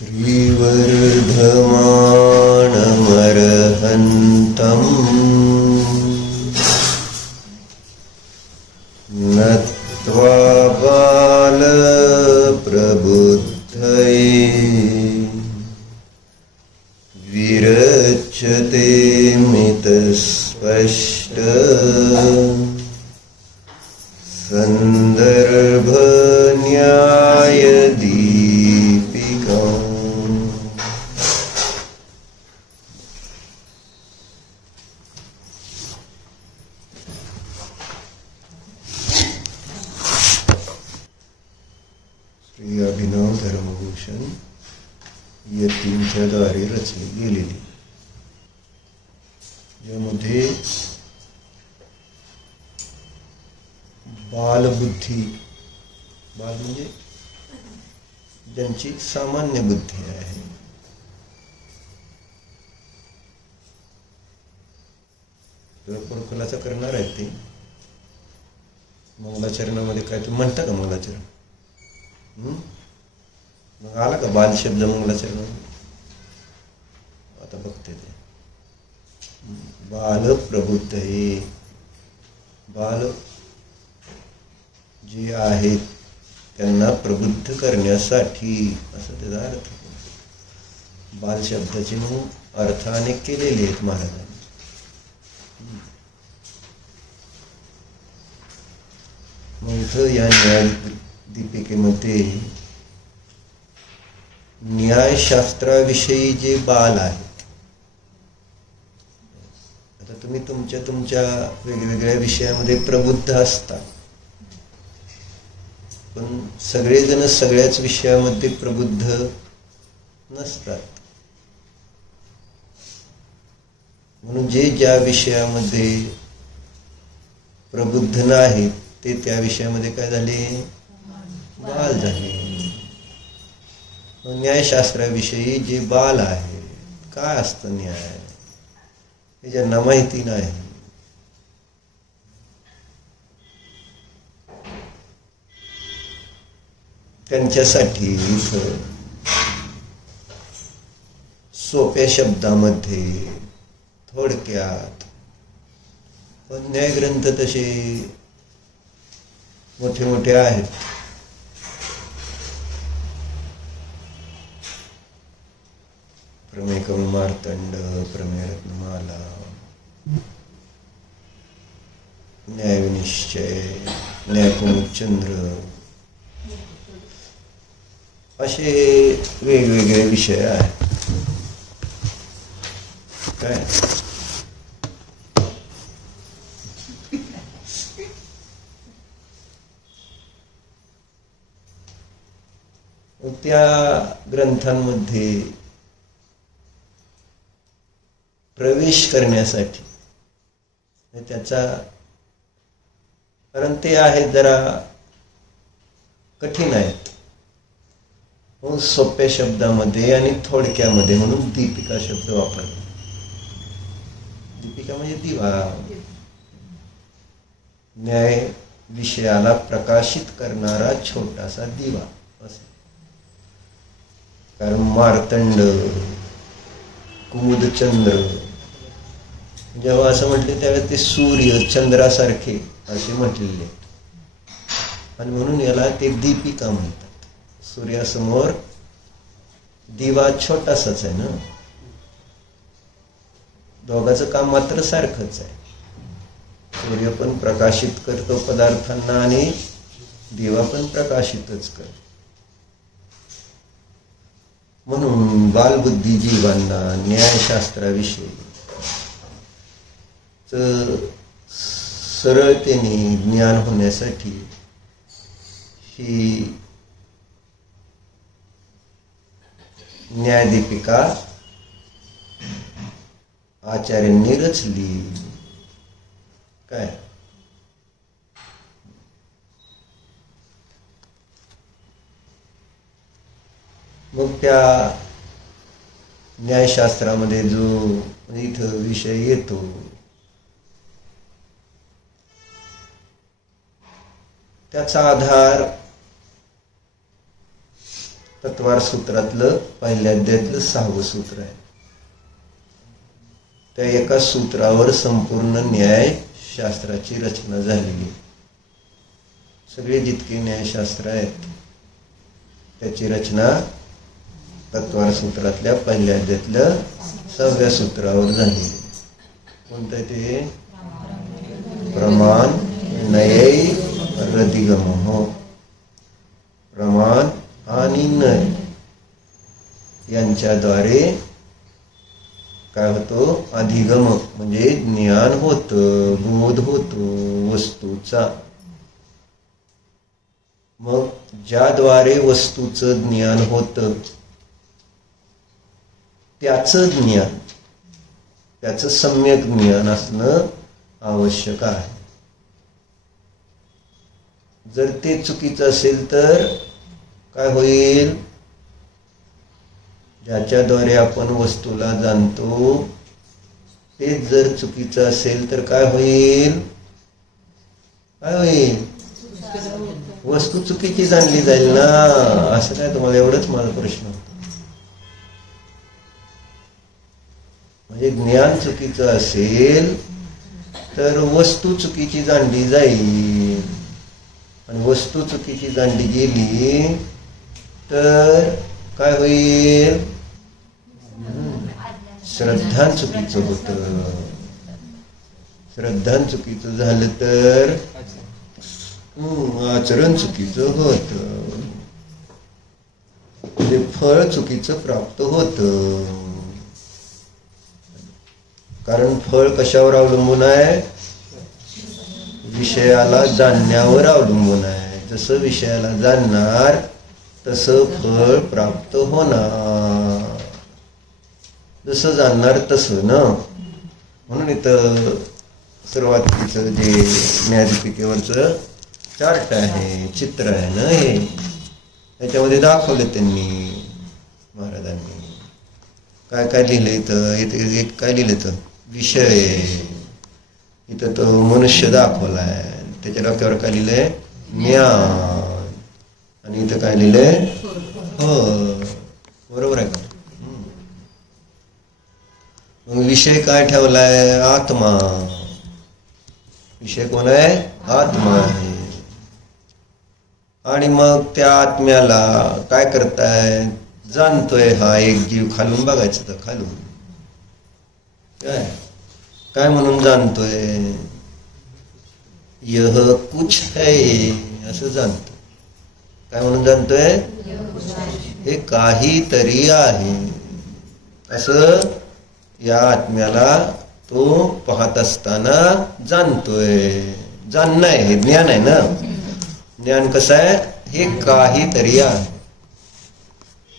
श्रीवर्धमानमर्हन्तम् नत्वा बालप्रबुद्धये विरच्यते मितस्पष्ट संदर्भ न्यायदीपिका। श्री अभिनव धर्मभूषण यतींच्या द्वारे रचली गेलेली, यामध्ये बालबुद्धी, बाल म्हणजे ज्यांची सामान्य बुद्धी आहे, कुलकुलाचा करणार आहेत ते मंगलाचरणामध्ये. काय तुम्ही म्हणता का मंगलाचरण? मग आला का बाल शब्द मंगलाचरण? आता बघते ते बाल प्रबुद्ध हे बाल जे आहेत त्यांना प्रबुद्ध करण्यासाठी, असं त्याचा अर्थ. बाल शब्दाचे मग अर्थ अनेक केलेले आहेत महाराजांनी. मग इथं या न्यायदीपिकेमध्ये न्यायशास्त्राविषयी जे बाल आहेत, आता तुम्ही तुमच्या वेगवेगळ्या विषयामध्ये प्रबुद्ध असता, पण सगळेजण सगळ्याच विषयामध्ये प्रबुद्ध नसतात. म्हणून जे ज्या विषयामध्ये प्रबुद्ध नाहीत ते त्या विषयामध्ये काय झाले? बाल झाले. न्यायशास्त्राविषयी जे बाल आहे, काय असतं न्याय हे ज्यांना माहिती नाही, त्यांच्यासाठी इथं सोप्या शब्दामध्ये थोडक्यात, पण न्यायग्रंथ तसे मोठे मोठे आहेत. प्रमेय करुण मार्तंड, प्रमेय रत्नमाला, न्यायविनिश्चय, न्यायकुमुदचंद्र, असे वेगवेगळे विषय आहेत. काय त्या ग्रंथांमध्ये प्रवेश करण्यासाठी त्याचा, कारण ते आहेत जरा कठीण आहेत, सोप्या शब्दामध्ये आणि थोडक्यामध्ये, म्हणून दीपिका शब्द वापरला. दीपिका म्हणजे दिवा, न्याय विषयाला प्रकाशित करणारा छोटासा दिवा असं. कारण मार्तंड, कुमुदचंद्र जेव्हा असं म्हटले त्यावेळेस ते सूर्य चंद्रासारखे असे म्हटलेले, आणि म्हणून याला ते दीपिका म्हणतात. सूर्यासमोर दिवा छोटासाच आहे ना, दोघांचं काम मात्र सारखंच आहे. सूर्य पण प्रकाशित करतो पदार्थांना आणि दिवा पण प्रकाशितच करतो. म्हणून बालबुद्धी जीवांना न्यायशास्त्राविषयी सरळतेने ज्ञान होण्यासाठी ही न्यायदीपिका आचार्यांनी रचली. काय मग त्या न्यायशास्त्रामध्ये जो इथं विषय येतो त्याचा आधार तत्वार सूत्रातलं पहिल्या अध्यायातलं 6वं सूत्र आहे. त्या एका सूत्रावर संपूर्ण न्यायशास्त्राची रचना झालेली. सगळे जितके न्यायशास्त्र आहेत त्याची रचना तत्वार सूत्रातल्या पहिल्या अध्यायातल्या 6व्या सूत्रावर झालेली. कोणतं ते? प्रमाण नय रदिगम. प्रमाण आणि नय यांच्याद्वारे काय होतो? अधिगम म्हणजे ज्ञान होतं, बोध होतो वस्तूचा. मग ज्याद्वारे वस्तूचं ज्ञान होतं त्याचं ज्ञान, त्याचं सम्यक ज्ञान असणं आवश्यक आहे. जर ते चुकीचं असेल तर काय होईल? ज्याच्याद्वारे आपण वस्तूला जाणतो तेच जर चुकीचं असेल तर काय होईल? काय होईल? वस्तू चुकीची जाणली जाईल ना. असं काय? तुम्हाला एवढंच माझा प्रश्न होता. म्हणजे ज्ञान चुकीचं असेल तर वस्तू चुकीची जाणली जाईल, आणि वस्तू चुकीची जाणली गेली तर काय होईल? श्रद्धान चुकीचं होतं. श्रद्धान चुकीचं झालं तर आचरण चुकीचं होतं, म्हणजे फळ चुकीचं प्राप्त होतं. कारण फळ कशावर अवलंबून आहे? विषयाला जाणण्यावर अवलंबून आहे. जसं विषयाला जाणणार तसं फळ प्राप्त होणार. जसं जाणणार तसं ना. म्हणून इथं सुरुवातीचं जे न्यायदीपिकेवरचं चार्ट आहे, चित्र आहे ना, हे त्याच्यामध्ये दाखवलं त्यांनी महाराजांनी. काय काय लिहिलं इथं? इथे काय लिहिलं तर विषय, इथं तो मनुष्य दाखवलाय, त्याच्या डोक्यावर काय लिहिलंय? ज्ञान. आणि इथं काय लिहिलंय? हो, बरोबर आहे का? मग विषय काय ठेवलाय? आत्मा. विषय कोण आहे? आत्मा आहे. आणि मग त्या आत्म्याला काय करताय? जाणतोय. हा एक जीव. खालून बघायचं तर खालून काय काय म्हणून जाणतोय? यह कुछ है असं जाणतोय. काय म्हणून जाणतोय? हे काहीतरी आहे असं या आत्म्याला तो पाहत असताना जाणतोय. जाणणं आहे, हे ज्ञान आहे ना. ज्ञान कसं आहे? हे काहीतरी आहे.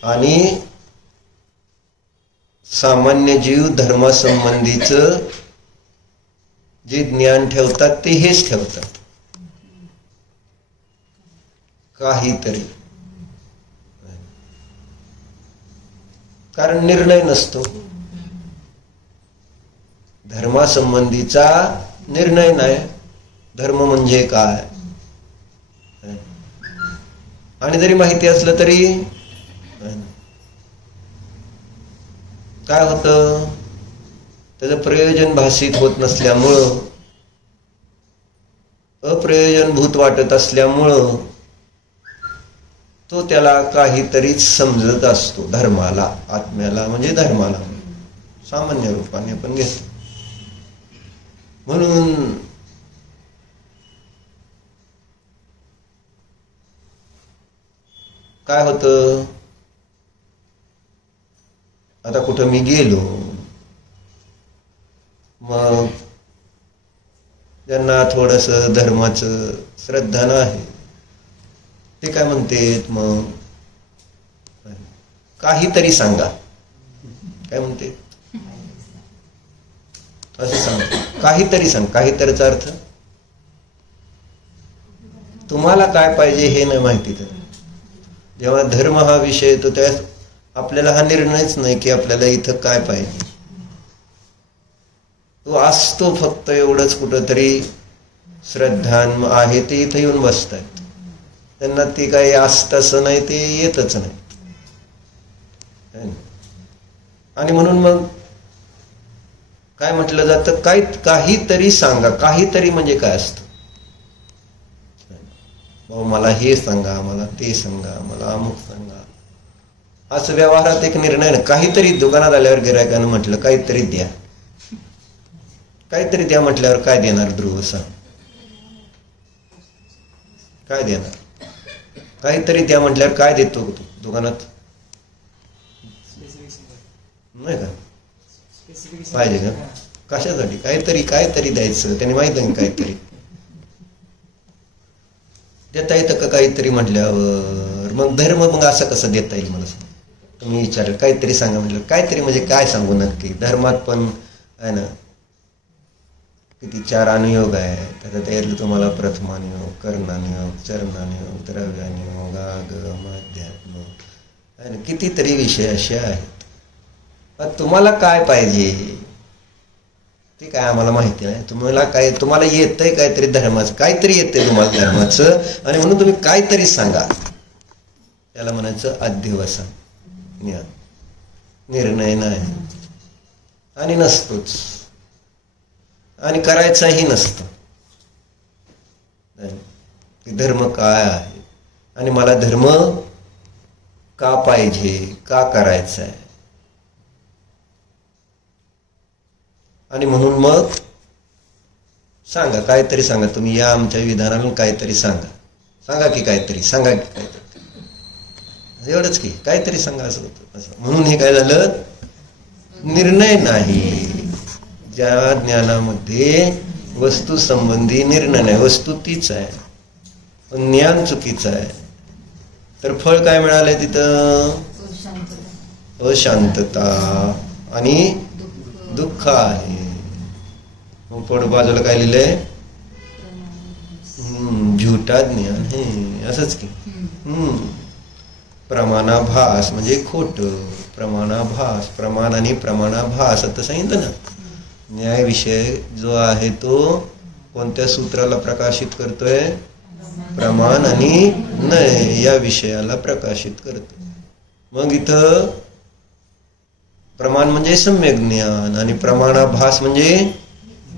आणि सामान्य जीव धर्मासंबंधीचं जे ज्ञान ठेवतात ते हेच ठेवतात, काहीतरी. कारण निर्णय नसतो. धर्मासंबंधीचा निर्णय नाही. धर्म म्हणजे काय? आणि जरी माहिती असलं तरी काय होतं? त्याचं प्रयोजन भासित होत नसल्यामुळं, अप्रयोजनभूत वाटत असल्यामुळं तो त्याला काहीतरीच समजत असतो. धर्माला, आत्म्याला म्हणजे धर्माला सामान्य रूपाने पण घेतो. म्हणून काय होतं? आता कुठं मी गेलो, मग ज्यांना थोडंसं धर्माचं श्रद्धा नाही ते काय म्हणतेत? मग काहीतरी सांगा. काय म्हणते? असं सांग, काहीतरी सांग. काहीतरीचा अर्थ तुम्हाला काय पाहिजे हे नाही माहिती. तर जेव्हा धर्म हा विषय येतो त्या आपल्याला हा निर्णयच नाही की आपल्याला इथं काय पाहिजे. तो असतो फक्त एवढंच. कुठंतरी श्रद्धान आहे ते इथं येऊन बसतायत. त्यांना ते काही असतं असं नाही, ते येतच नाही. आणि म्हणून मग काय म्हटलं जातं, काहीतरी सांगा. काहीतरी म्हणजे काय असतं, भाऊ मला हे सांगा, मला ते सांगा, मला अमुक सांगा. असं व्यवहारात एक निर्णय ना. काहीतरी दुकानात आल्यावर गिरायकानं म्हटलं काहीतरी द्या, काहीतरी द्या म्हटल्यावर काय देणार ध्रुव सांग? काय देणार? काहीतरी द्या म्हटल्यावर काय देतो दुकानात? नाही का पाहिजे का? कशासाठी? काहीतरी द्यायचं. त्याने माहित आहे काहीतरी देता येतं का? काहीतरी म्हटल्यावर मग धर्म मग असं कसं देता येईल मला सांग? तुम्ही विचारलं काहीतरी सांगा म्हटलं, काहीतरी म्हणजे काय सांगू नक्की? धर्मात पण आहे ना किती 4 अनुयोग आहे. तर त्यातलं तुम्हाला प्रथमानुयोग, कर्णानुयोग, चरणानुयोग, द्रव्यानुयोग, आगम, अध्यात्म आहे ना, कितीतरी विषय असे आहेत. तुम्हाला काय पाहिजे ते काय आम्हाला माहिती नाही. तुम्हाला येतंय काहीतरी धर्माचं, काहीतरी येतंय तुम्हाला धर्माचं, आणि म्हणून तुम्ही काहीतरी सांगा. त्याला म्हणायचं अध्यवसन. निर्णय नाही आणि नसतोच आणि करायचाही नसतो. धर्म काय आहे आणि मला धर्म का पाहिजे, का करायचा आहे. आणि म्हणून मग सांगा, काहीतरी सांगा. तुम्ही या आमच्या विधानाला काहीतरी सांगा की काहीतरी सांगा की काहीतरी, एवढंच की काहीतरी सांगा असं होतं. असं म्हणून हे काय झालं, निर्णय नाही. ज्या ज्ञानामध्ये वस्तू संबंधी निर्णय नाही, वस्तू तीच आहे पण ज्ञान चुकीचं आहे, तर फळ काय मिळालंय तिथं? अशांतता आणि दुःख आहे. मग पुढे बाजूला काय लिहिलंय? झुटा ज्ञान हे असंच की. प्रमाणाभास म्हणजे खोट. प्रमाणाभास, प्रमाण आणि प्रमाणाभास असं सांगितलं ना. न्याय विषय जो आहे तो कोणत्या सूत्राला प्रकाशित करतोय? प्रमाण आणि न्याय या विषयाला प्रकाशित करतो. मग इथं प्रमाण म्हणजे सम्यक ज्ञान आणि प्रमाणाभास म्हणजे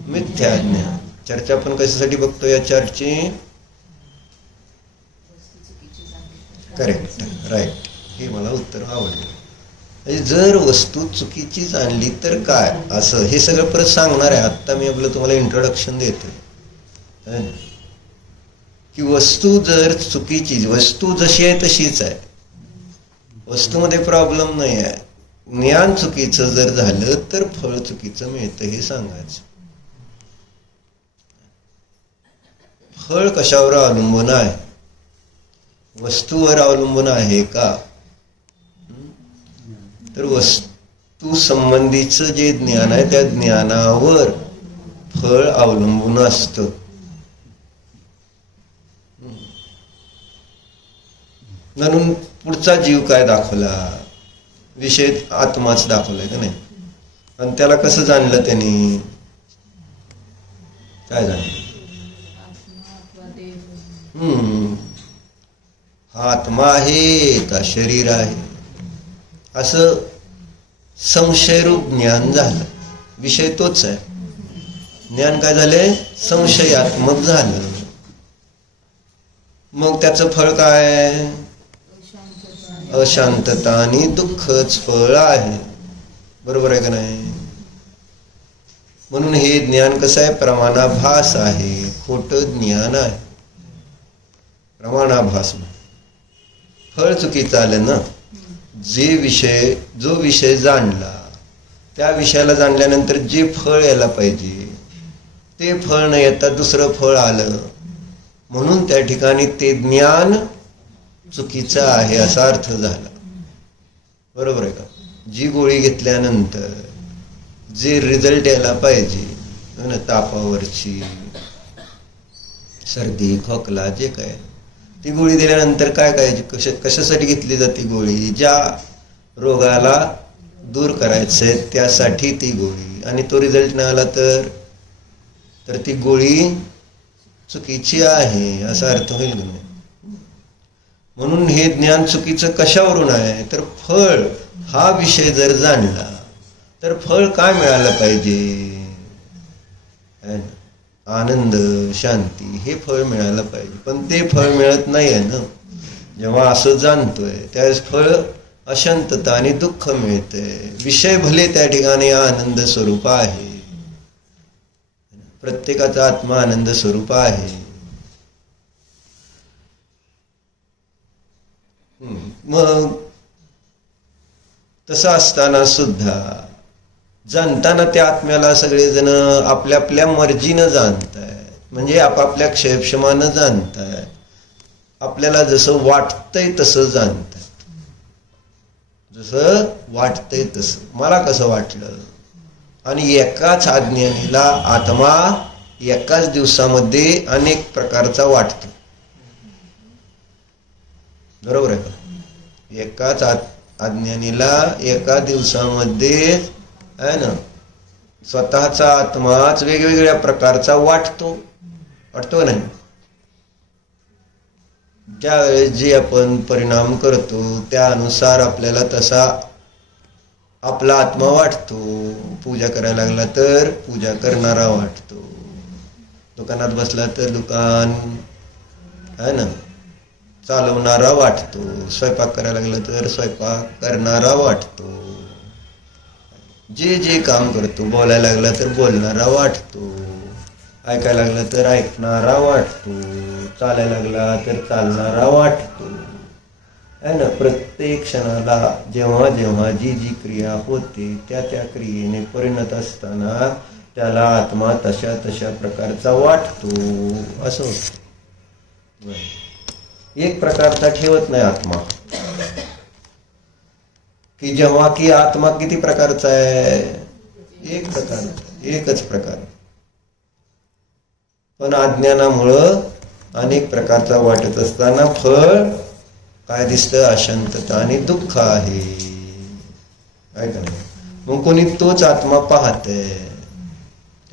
मिथ्या ज्ञान. चर्चा आपण कशासाठी बघतो? या चर्चे करेक्ट, राईट, हे मला उत्तर आवडलं. जर वस्तू चुकीची जाणली तर काय, असं हे सगळं परत सांगणार आहे. आत्ता मी आपलं तुम्हाला इंट्रोडक्शन देतो की वस्तू जर चुकीची, वस्तू जशी आहे तशीच आहे, वस्तूमध्ये प्रॉब्लेम नाही आहे. ज्ञान चुकीचं जर झालं तर फळ चुकीचं मिळतं हे सांगायचं. फळ कशावर अवलंबून आहे? वस्तूवर अवलंबून आहे का? तर वस्तू संबंधीचं जे ज्ञान आहे त्या ज्ञानावर फळ अवलंबून असतं. म्हणून पुढचा जीव काय दाखवला? विषय आत्माच दाखवलाय का नाही? आणि त्याला कसं जाणलं त्यांनी? काय जाणलं? हा आत्मा आहे का शरीर आहे असं संशयरूप ज्ञान झालं. विषय तोच आहे, ज्ञान काय झाले? संशयात्मक झालं. मग त्याचं फळ काय? अशांतता आणि दुःखच फळ आहे. बरोबर आहे का नाही? म्हणून हे ज्ञान कसं आहे? प्रमाणाभास आहे, खोटं ज्ञान आहे. प्रमाणाभास फळ चुकीचं आलं ना. जो विषय जाणला त्या विषयाला जाणल्यानंतर जे फळ यायला पाहिजे ते फळ न येता दुसरं फळ आलं, म्हणून त्या ठिकाणी ते ज्ञान चुकीचं आहे असा अर्थ झाला. बरोबर आहे का? जी गोळी घेतल्यानंतर जे रिझल्ट यायला पाहिजे ना, तापावरची, सर्दी, खोकला, जे काय, ती गोळी दिल्यानंतर काय काय कशासाठी घेतली जाते गोळी? ज्या रोगाला दूर करायचंय त्यासाठी ती गोळी. आणि तो रिझल्ट नाही आला तर ती गोळी चुकीची आहे असा अर्थ होईल का नाही? म्हणून हे ज्ञान चुकीचं कशावरून आहे? तर फळ हा विषय जर जाणला तर फळ काय मिळालं पाहिजे? है ना? आनंद, शांती हे फळ मिळालं पाहिजे. पण ते फळ मिळत नाही आहे ना. जेव्हा असं जाणतोय त्यावेळेस फळ अशांतता आणि दुःख मिळते. विषय भले त्या ठिकाणी आनंद स्वरूप आहे. प्रत्येकाचा आत्मा आनंद स्वरूप आहे. मग तसं असताना सुद्धा जाणताना त्या आत्म्याला सगळेजण आपल्या आपल्या मर्जीनं जाणतायत. म्हणजे आपापल्या क्षयक्षमानं जाणतायत. आपल्याला जसं वाटतंय तसं जाणतायत. जसं वाटतंय तसं. मला कसं वाटलं. आणि एकाच अज्ञानीला आत्मा एकाच दिवसामध्ये अनेक प्रकारचा वाटतो. बरोबर आहे का? एकाच अज्ञानीला एका दिवसामध्ये आहे ना स्वतःचा आत्माच वेगवेगळ्या प्रकारचा वाटतो. वाटतो नाही? ज्यावेळेस जे आपण परिणाम करतो त्यानुसार आपल्याला तसा आपला आत्मा वाटतो. पूजा करायला लागला तर पूजा करणारा वाटतो. दुकानात बसला तर दुकान आहे ना चालवणारा वाटतो. स्वयंपाक करायला लागला तर स्वयंपाक करणारा वाटतो. जे जे काम करतो, बोलायला लागला तर बोलणारा वाटतो. ऐकायला लागला तर ऐकणारा वाटतो. चालायला लागला तर चालणारा वाटतो. है ना? प्रत्येक क्षणाला जेव्हा जेव्हा जी जी क्रिया होते त्या त्या क्रियेने परिणत असताना त्याला आत्मा तशा तशा प्रकारचा वाटतो. असं होतं. एक प्रकारचा ठेवत नाही आत्मा. की जेव्हा की आत्मा किती प्रकारचा आहे? एक प्रकारचा, एकच प्रकार. पण अज्ञानामुळं अनेक प्रकारचा वाटत असताना फळ काय दिसतं? अशांतता आणि दुःख आहे. काय का नाही? मग कोणी तोच आत्मा पाहते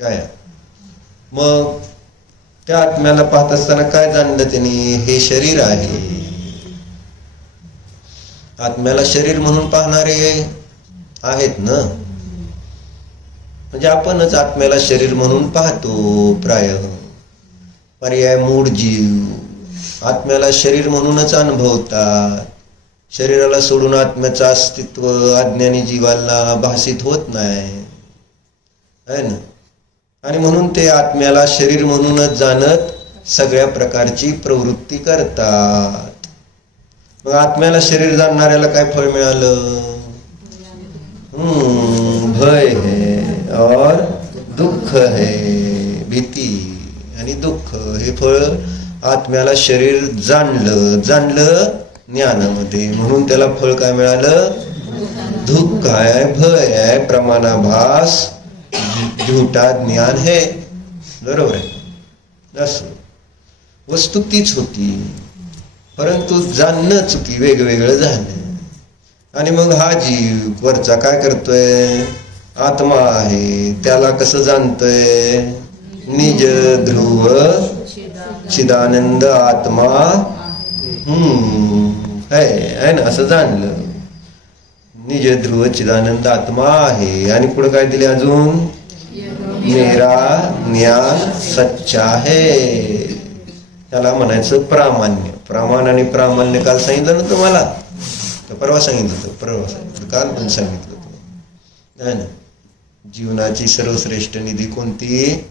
काय? मग त्या आत्म्याला पाहत असताना काय जाणलं त्यांनी? हे शरीर आहे. आत्म्याला शरीर म्हणून पाहणारे आहेत ना. म्हणजे आपणच आत्म्याला शरीर म्हणून पाहतो. पर्याय मूळ जीव आत्म्याला शरीर म्हणूनच अनुभवतात. शरीराला सोडून आत्म्याचं अस्तित्व अज्ञानी जीवाला भासित होत नाही. है ना? आणि म्हणून ते आत्म्याला शरीर म्हणूनच जाणत सगळ्या प्रकारची प्रवृत्ती करतात. मग आत्म्याला शरीर जाणणाऱ्याला काय फळ मिळालं? भय है और दुःख है. भीती आणि दुःख हे फळ आत्म्याला शरीर जाणलं ज्ञानामध्ये. म्हणून त्याला फळ काय मिळालं? दुःख आहे, भय आहे, प्रमाणाभास, झूठा ज्ञान है. बरोबर आहे? असं वस्तू तीच होती परंतु जाणणं चुकी वेगवेगळं झालं. आणि मग हा जीव वरचा काय करतोय? आत्मा आहे. त्याला कसं जाणतोय? निज ध्रुव चिदानंद आत्मा है ना? असं जाणलं. निज ध्रुव चिदानंद आत्मा आहे. आणि पुढे काय दिले अजून? मेरा ज्ञान सच्चा है. त्याला म्हणायचं प्रामाण्य. प्रामाण्य आणि प्रामाण्य काल सांगितलं ना तुम्हाला? परवा सांगितलं होतं. काल पण सांगितलं होतं. है ना? जीवनाची सर्वश्रेष्ठ निधी कोणती?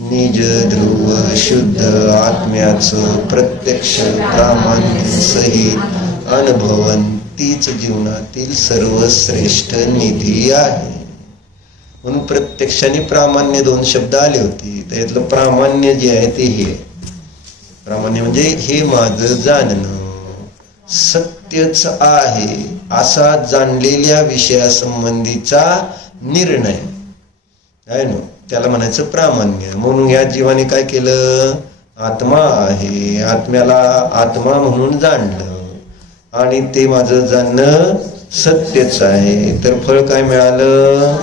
निज ध्रुव शुद्ध आत्म्याचं प्रत्यक्ष प्रामाण्य सहित अनुभवन तीच जीवनातील सर्वश्रेष्ठ निधी आहे. म्हणून प्रत्यक्ष आणि प्रामाण्य दोन शब्द आले होते. त्यातलं प्रामाण्य जे आहे ते हे प्रामाण्य म्हणजे हे माझं जाणणं सत्यच आहे असा जाणलेल्या विषयासंबंधीचा निर्णय आहे ना, त्याला म्हणायचं प्रामाण्य. म्हणून या जीवाने काय केलं? आत्मा आहे, आत्म्याला आत्मा म्हणून जाणलं आणि ते माझं जाणणं सत्यच आहे. तर फळ काय मिळालं?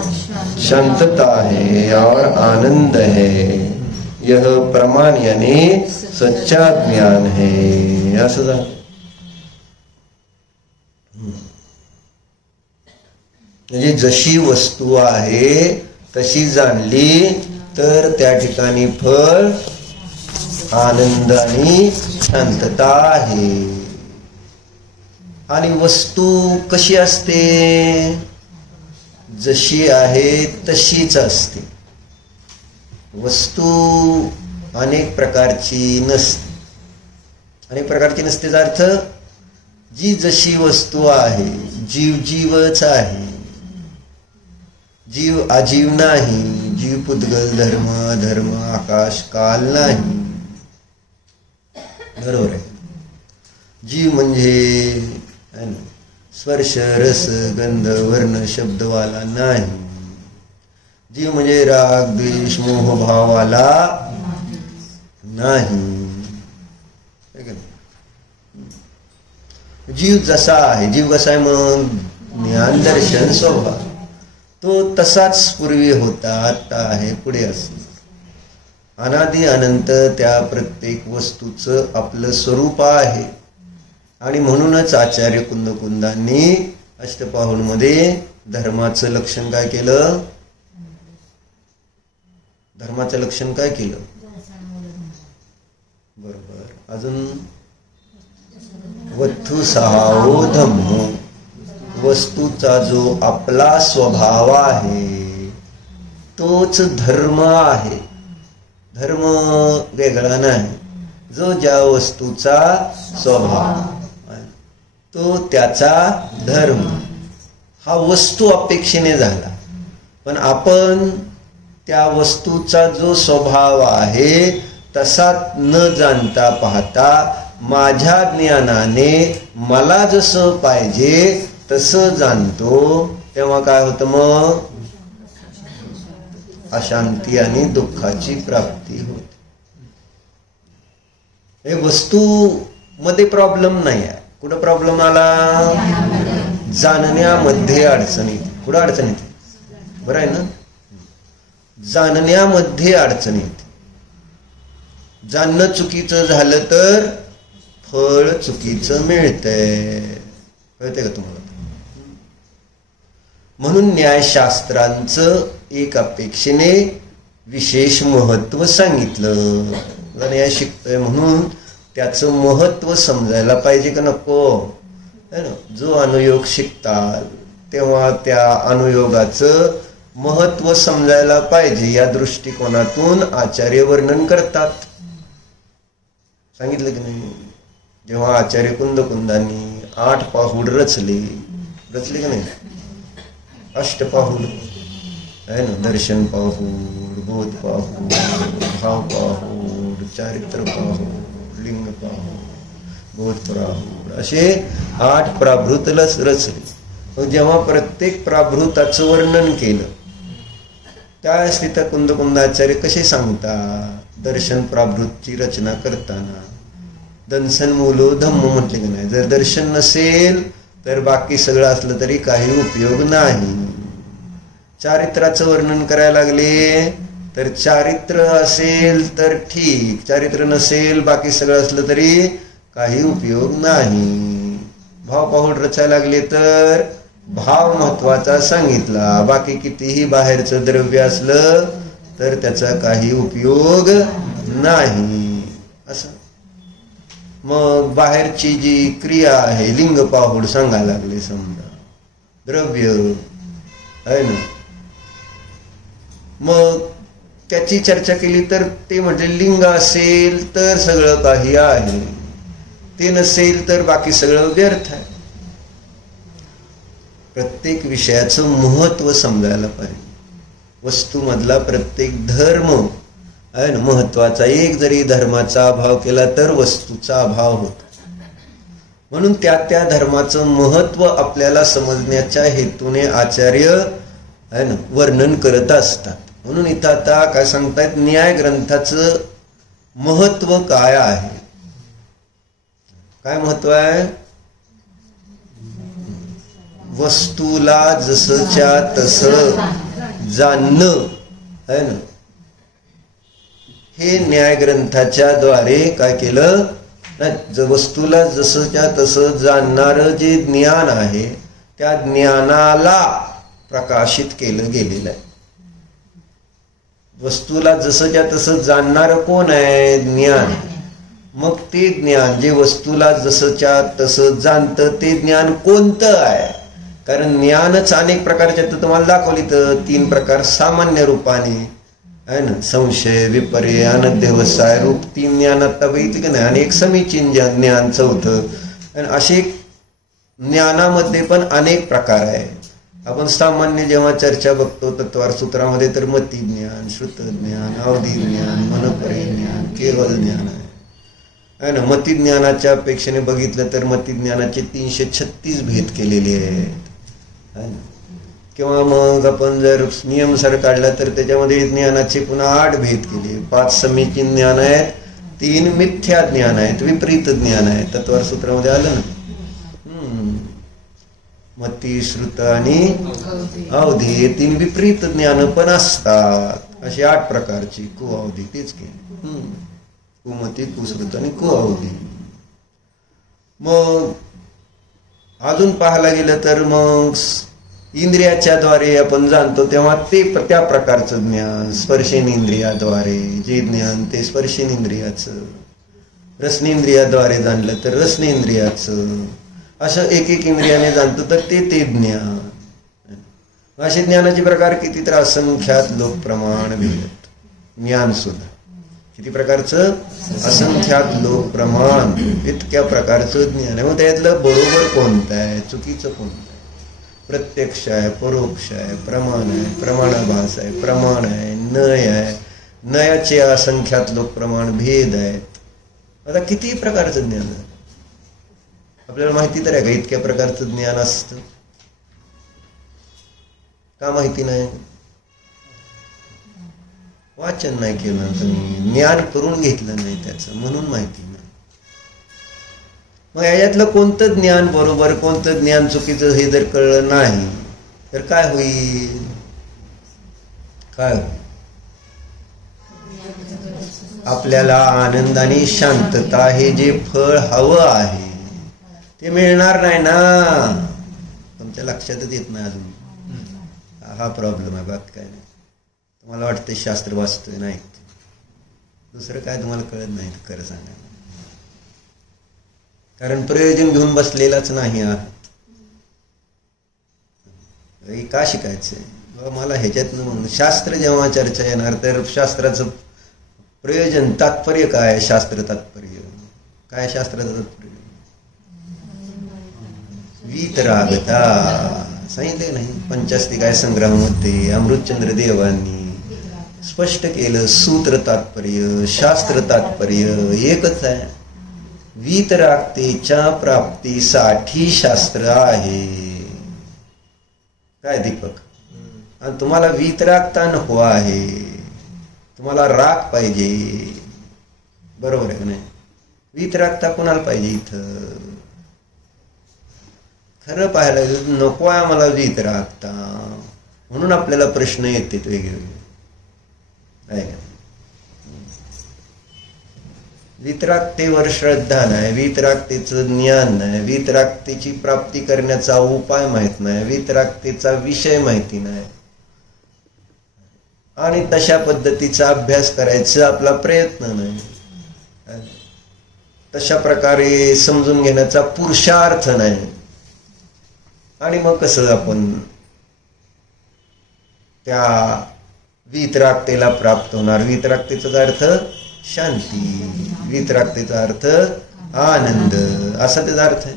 शांतता है और आनंद है. यह प्रमाण यानी सच्चा ज्ञान है. असं म्हणजे जशी वस्तू आहे तशी जाणली तर त्या ठिकाणी फळ आनंद आणि शांतता आहे. आणि वस्तू कशी असते? जशी आहे तशीच असते. वस्तू अनेक प्रकारची नसते. अनेक प्रकारची नसतेचा अर्थ जी जशी वस्तू आहे, जीव जीवच आहे, जीव अजीव नाही, जीव पुद्गल धर्म धर्म आकाश काल नाही. बरोबर आहे. जीव म्हणजे स्पर्श रस गंध वर्ण शब्दवाला नाही. जीव म्हणजे राग द्वेष मोह भावाला नाही. जीव जसा आहे, जीव कसा आहे मग? ज्ञान दर्शन स्वभाव तो तसाच पूर्वी होता, आता आहे, पुढे असणार. अनादि अनंत त्या प्रत्येक वस्तूचं आपलं स्वरूप आहे. आणि म्हणूनच आचार्य कुंदकुंदांनी अष्टपाहूंमध्ये धर्माचं लक्षण काय केलं? धर्माचं लक्षण काय केलं? बरोबर. अजून वत्थु सहाओ धम्मो, वस्तूचा जो आपला स्वभाव आहे तोच धर्म आहे. धर्म वेगळा नाही. जो ज्या वस्तूचा स्वभाव तो त्याचा धर्म. हा वस्तू अपेक्षेने झाला. पण आपण त्या वस्तूचा जो स्वभाव आहे तसा न जाणता पाहता माझ्या ज्ञानाने मला जसं पाहिजे तसं जाणतो. तेव्हा काय होतं मग? अशांती आणि दुःखाची प्राप्ती होते. हे वस्तू मध्ये प्रॉब्लेम नाही आहे. कुठं प्रॉब्लेम आला? जाणण्यामध्ये अडचण येते. कुठं अडचण येते? बरं आहे ना? जाणण्यामध्ये अडचण येते. जाणणं चुकीचं झालं तर फळ चुकीचं मिळतंय. कळते का तुम्हाला? म्हणून न्यायशास्त्रांचं एक अपेक्षेने विशेष महत्व सांगितलं. न्याय शिकतोय म्हणून त्याचं महत्व समजायला पाहिजे का नको? है ना? जो अनुयोग शिकतात तेव्हा त्या अनुयोगाचं महत्व समजायला पाहिजे. या दृष्टिकोनातून आचार्य वर्णन करतात. सांगितलं की नाही? जेव्हा आचार्य कुंदकुंदांनी 8 पाहुड रचले की नाही? अष्टपाहुड आहे ना? दर्शन पाहूड, बोध पाहूड, भाव पाहूड, चारित्र पाहूड, लिंग पाहूड, बोध पाहूड, असे 8 प्राभृत रचले. जेव्हा प्रत्येक प्राभृताचं वर्णन केलं त्यावेळेस तिथं कुंदकुंदाचार्य कसे सांगतात? दर्शन प्राभृतची रचना करताना दंसन मूलो धम्म म्हटले की नाही? जर दर्शन नसेल तर बाकी सगळं असलं तरी काही उपयोग नाही. चारित्राचं वर्णन करायला लागले तर चारित्र असेल तर ठीक, चारित्र नसेल बाकी सगळं असलं तरी काही उपयोग नाही. भाव पाहूड रचायला लागले तर भाव महत्वाचा सांगितला. बाकी कितीही बाहेरचं द्रव्य असलं तर त्याचा काही उपयोग नाही. असं मग बाहेरची जी क्रिया आहे लिंग पाहूड सांगायला लागले. समजा द्रव्य आहे ना, मग त्याची चर्चा केली तर ते म्हणजे लिंग असेल तर सगळं काही आहे, ते नसेल तर बाकी सगळं व्यर्थ आहे. प्रत्येक विषयाचं महत्व समजायला पाहिजे. वस्तूमधला प्रत्येक धर्म आहे ना महत्वाचा. एक जरी धर्माचा अभाव केला तर वस्तूचा अभाव होतो. म्हणून त्या धर्माचं महत्व आपल्याला समजण्याच्या हेतूने आचार्य आहे ना वर्णन करत असतात. म्हणून इथं आता काय सांगतायत? न्याय ग्रंथाचं महत्व काय आहे? काय महत्व आहे? वस्तूला जसच्या तसं जाणणं आहे ना, हे न्याय ग्रंथाच्या द्वारे काय केलं? वस्तूला जसच्या तसं जाणणारं जे ज्ञान आहे त्या ज्ञानाला प्रकाशित केलं गेलेलं आहे. वस्तूला जसंच्या तसं जाणणारं कोण आहे? ज्ञान. मग ते ज्ञान जे वस्तूला जसंच्या तसं जाणतं ते ज्ञान कोणतं आहे? कारण ज्ञानच अनेक प्रकारचे तुम्हाला दाखवली तर 3 प्रकार सामान्य रूपाने आहे ना, संशय, विपर्य, अनध्यवसाय रूप 3 ज्ञान आता बघितले की नाही. आणि एक समीचीन ज्ञान 4. आणि असे ज्ञानामध्ये पण अनेक प्रकार आहे. आपण सामान्य जेव्हा चर्चा बघतो तत्वार सूत्रामध्ये तर मती ज्ञान, श्रुत ज्ञान, अवधी ज्ञान, मनपरि ज्ञान, केवल ज्ञान आहे ना. मती ज्ञानाच्या अपेक्षेने बघितलं तर मती ज्ञानाचे 336 भेद केलेले आहेत. किंवा मग आपण जर नियमसार काढला तर त्याच्यामध्ये ज्ञानाचे पुन्हा 8 भेद केले. 5 समीचीन ज्ञान आहेत, 3 मिथ्या ज्ञान आहेत, विपरीत ज्ञान आहे. तत्वार सूत्रामध्ये आलं ना. मती, श्रुत आणि अवधी हे 3 विपरीत ज्ञान पण असतात. अशी 8 प्रकारची कुअवधी तेच केली. कुमती, कुश्रुत आणि कुअवधी. मग अजून पाहायला गेलं तर मग इंद्रियाच्या द्वारे आपण जाणतो तेव्हा ते त्या प्रकारचं ज्ञान. स्पर्शेंद्रियाद्वारे जे ज्ञान ते स्पर्शेंद्रियाचं. रसनेंद्रियाद्वारे जाणलं तर रसनेंद्रियाचं. असं एक इंद्रियाने जाणतो तर ते ज्ञान. असे ज्ञानाचे प्रकार किती तर असंख्यात लोक प्रमाण भेटत. ज्ञान सुद्धा किती प्रकारचं? असंख्यात लोक प्रमाण. इतक्या प्रकारचं ज्ञान आहे. मग त्यातलं बरोबर कोणतं आहे, चुकीचं कोणतं आहे? प्रत्यक्ष आहे, परोक्ष आहे, प्रमाण आहे, प्रमाणाभास आहे, प्रमाण आहे, नय आहे. नयाचे असंख्यात लोक प्रमाण भेद आहेत. आता किती प्रकारचं ज्ञान आहे आपल्याला माहिती तर आहे का? इतक्या प्रकारचं ज्ञान असतं का? माहिती नाही. वाचन नाही केलं तुम्ही, ज्ञान करून घेतलं नाही त्याचं, म्हणून माहिती नाही. मग याच्यातलं कोणतं ज्ञान बरोबर, कोणतं ज्ञान चुकीचं हे जर कळलं नाही तर काय होईल? आपल्याला आनंद आणि शांतता हे जे फळ हवं आहे ते मिळणार नाही ना. तुमच्या लक्षातच येत नाही अजून. हा प्रॉब्लेम आहे. बात काय नाही. तुम्हाला वाटतं शास्त्र वाचतोय, नाही दुसरं काय तुम्हाला कळत नाही. खरं सांगायला कारण प्रयोजन घेऊन बसलेलाच नाही आहात. का शिकायचंय मला ह्याच्यातनं? म्हणून शास्त्र जेव्हा चर्चा येणार तर शास्त्राचं प्रयोजन, तात्पर्य काय? शास्त्र तात्पर्य काय? शास्त्राचं तात्पर्य वीतरागता सांगितले नाही. पंचास्तिकाय संग्रहामध्ये अमृतचंद्र देवांनी स्पष्ट केलं. सूत्र तात्पर्य, शास्त्र तात्पर्य एकच आहे. वीतरागतेच्या प्राप्तीसाठी शास्त्र आहे. काय दीपक? आणि तुम्हाला वीतरागता नको आहे, तुम्हाला राग पाहिजे. बरोबर आहे का नाही? वीतरागता कोणाला पाहिजे इथं? खरं पाहायला नको आहे मला वीतरागता. म्हणून आपल्याला प्रश्न येतात वेगवेगळे. वीतरागतेवर श्रद्धा नाही, वीतरागतेचं ज्ञान नाही, वीतरागतेची प्राप्ती करण्याचा उपाय माहित नाही, वीतरागतेचा विषय माहिती नाही, आणि तशा पद्धतीचा अभ्यास करायचा आपला प्रयत्न नाही, तशा प्रकारे समजून घेण्याचा पुरुषार्थ नाही. आणि मग कसं आपण त्या वीतरागतेला प्राप्त होणार? वीतरागतेचा अर्थ शांती, वीतरागतेचा अर्थ आनंद, असा त्याचा अर्थ आहे.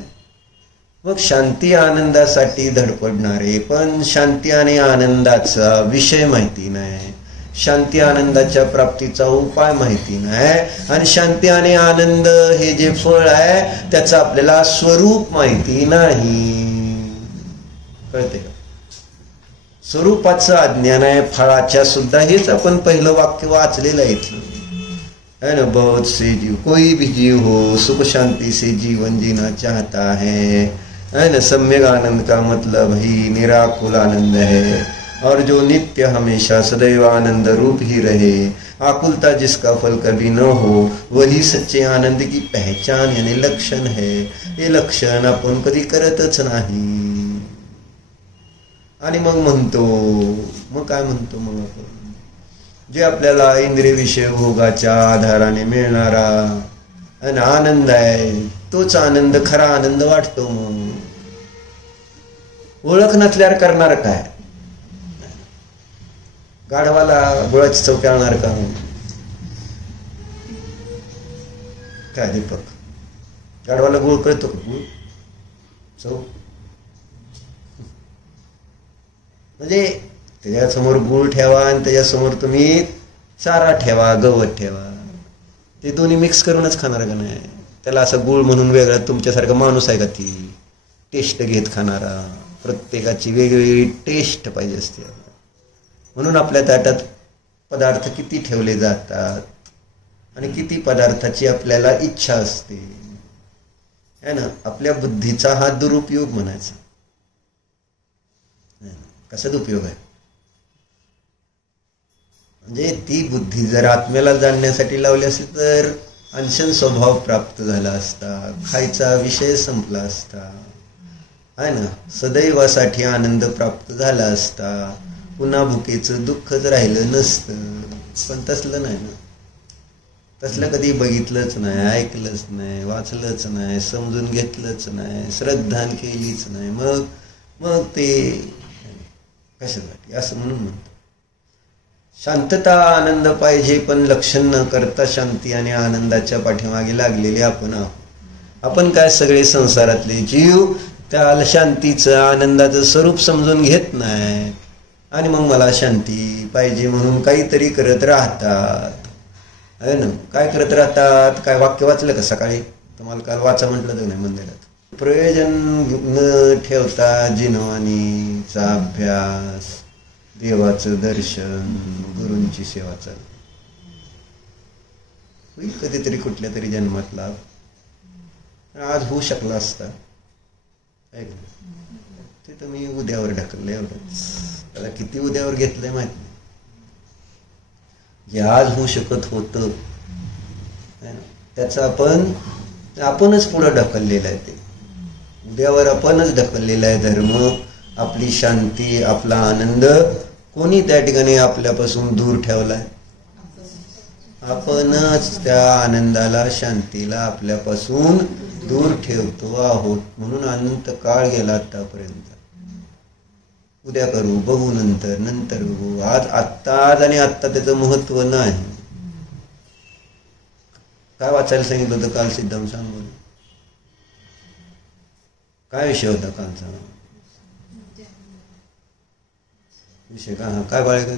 मग शांती आनंदासाठी धडपडणारे पण शांती आणि आनंदाचा विषय माहिती नाही, शांती आनंदाच्या प्राप्तीचा उपाय माहिती नाही, आणि शांती आणि आनंद हे जे फळ आहे त्याचं आपल्याला स्वरूप माहिती नाही. कळते का? स्वरूपाचं अज्ञान आहे, फळाच्या सुद्धा. हेच आपण पहिलं वाक्य वाचलेलं आहे इथलं, है ना. बहुत से जीव, कोई भी जीव हो, सुख शांति से जीवन जीना चाहता है ना. सम्यक आनंद का मतलब ही निराकुल आनंद है, और जो नित्य हमेशा सदैव आनंद रूप ही रहे. आकुलता जिसका फल कभी न हो वही सच्चे आनंद की पहचान यानी लक्षण है. हे लक्षण आपण कधी करतच नाही. आणि मग म्हणतो, मग काय म्हणतो मग आपण, जे आपल्याला इंद्रिय विषय भोगाच्या आधाराने मिळणारा आणि आनंद आहे, तोच आनंद खरा आनंद वाटतो. मग ओळख नसल्यावर करणार काय? गाढवाला गुळाची चव आणणार का? काय दीपक, गाढवाला गुळ कळतो का? गुळ चव म्हणजे त्याच्यासमोर गुळ ठेवा आणि त्याच्यासमोर तुम्ही चारा ठेवा, गवत ठेवा, ते दोन्ही मिक्स करूनच खाणार का नाही? त्याला असं गुळ म्हणून वेगळा तुमच्यासारखा माणूस आहे का? ती टेस्ट घेत खाणारा, प्रत्येकाची वेगवेगळी टेस्ट पाहिजे असते. म्हणून आपल्या ताटात पदार्थ किती ठेवले जातात आणि किती पदार्थाची आपल्याला इच्छा असते, है ना. आपल्या बुद्धीचा हा दुरुपयोग म्हणायचा. कसा उपयोग आहे? म्हणजे ती बुद्धी जर आत्म्याला जाणण्यासाठी लावली असती तर अंशन स्वभाव प्राप्त झाला असता, खायचा विषय संपला असता, आहे ना. सदैवासाठी आनंद प्राप्त झाला असता, पुन्हा भुकेचं दुःखच राहिलं नसतं. पण तसलं नाही ना. तसलं कधी बघितलंच नाही, ऐकलंच नाही, वाचलंच नाही, समजून घेतलंच नाही, श्रद्धान केलीच नाही. मग ते कशासाठी असं म्हणून म्हणतो. शांतता आनंद पाहिजे, पण लक्षण न करता शांती आणि आनंदाच्या पाठीमागे लागलेले आपण आहोत. आपण काय सगळे संसारातले जीव त्या शांतीचं आनंदाचं स्वरूप समजून घेत नाही आणि मग मला शांती पाहिजे म्हणून काहीतरी करत राहतात, आहे ना. काय करत राहतात? काय वाक्य वाचलं का सकाळी? तुम्हाला काल वाचा म्हटलं तर नाही मंदिरात. प्रयोजन न ठेवता जिनवानीचा अभ्यास, देवाचं दर्शन, गुरूंची सेवा चालू होईल कधीतरी कुठल्या तरी जन्मात लाभ. आज होऊ शकला असता, ते तर मी उद्यावर ढकललं एवढंच. त्याला किती उद्यावर घेतलंय माहित नाही. जे आज होऊ शकत होतं त्याचं आपणच पुढं ढकललेलं आहे. ते उद्यावर आपणच ढकललेला आहे. धर्म, आपली शांती, आपला आनंद कोणी त्या ठिकाणी आपल्यापासून दूर ठेवलाय? आपणच त्या आनंदाला, शांतीला आपल्यापासून दूर ठेवतो आहोत. म्हणून अनंत काळ गेला आतापर्यंत. उद्या करू, बघू, नंतर बघू. आज आणि आत्ता त्याचं महत्व नाही. काय वाचायला सांगितलं होतं काल? सिद्धांत सांगून काय विषय होता कालचा विषय? काय बाळे का?